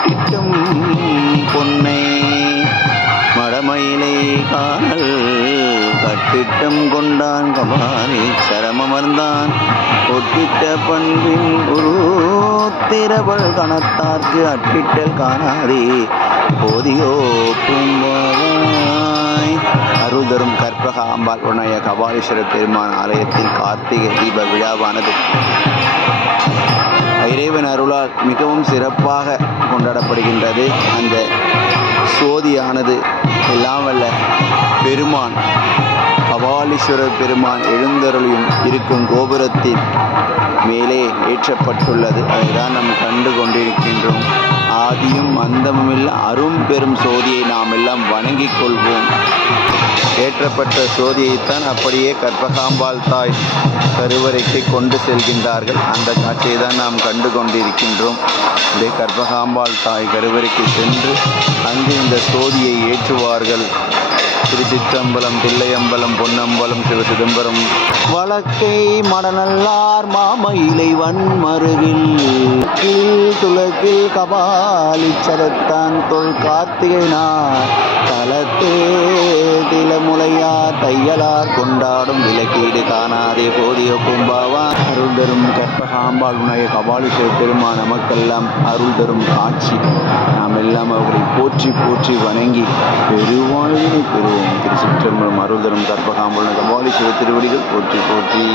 கட்டிட்டும் பொன்னை. மடமயிலை காணல் கட்டிட்டம் கொண்டான் கபாலி சரமமர்ந்தான். ஒட்டிட்ட பண்பின் குரு திரவள் கணத்தார்க்கு அட்டிட்டல் காணாதே. போதியோ பூம்பாவாய். அருள்தரும் கற்பக அம்பாள் உணய கபாலீஸ்வரர் பெருமான் ஆலயத்தில் கார்த்திகை தீப விழாவானது. இறைவன் அருளால் மிகவும் சிறப்பாக கொண்டாடப்படுகின்றது. அந்த சோதியானது எல்லாம் வல்ல பெருமான் கபாலீஸ்வரர் பெருமான் எழுந்தருளியும் இருக்கும் கோபுரத்தின் மேலே ஏற்றப்பட்டுள்ளது. அதுதான் நாம் கண்டு கொண்டிருக்கின்றோம். ஆதியும் அந்தமுமில்ல அரும் பெரும் சோதியை நாம் எல்லாம் வணங்கிக் கொள்வோம். ஏற்றப்பட்ட சோதியைத்தான் அப்படியே கற்பகாம்பாள் தாய் கருவறைக்கு கொண்டு செல்கின்றார்கள். அந்த காட்சியை தான் நாம் கண்டு கொண்டிருக்கின்றோம் இந்த கற்பகாம்பாள் தாய் கருவறைக்கு சென்று அங்கு இந்த சோதியை ஏற்றுவார்கள். திருச்சிற்றம்பலம் தில்லையம்பலம் பொன்னம்பலம் சிவசிதம்பரம் வழக்கை மடநல்லார் மாமயிலை வன்மருகில் கீழ் கபாலி சரத்தான் தொல் கார்த்திகை நாள் தலத்தே திலமுலையார் தையலார் கொண்டாடும் விளக்கீடு காணாதே போதிய பூம்பாவான் அருள் தரும் கற்பகாம்பாள் உணய கபாலீஸ்வர பெருமா நமக்கெல்லாம் அருள் தரும் காட்சி. நாம் எல்லாம் அவரை போற்றி போற்றி வணங்கி பெருவாழ்வினை பெறுவோம். திருச்சிற்றம்பலம் அருள் தரும் கற்பகாம்பாள் கபாலீஸ்வர திருவடிகள் போற்றி போற்றி.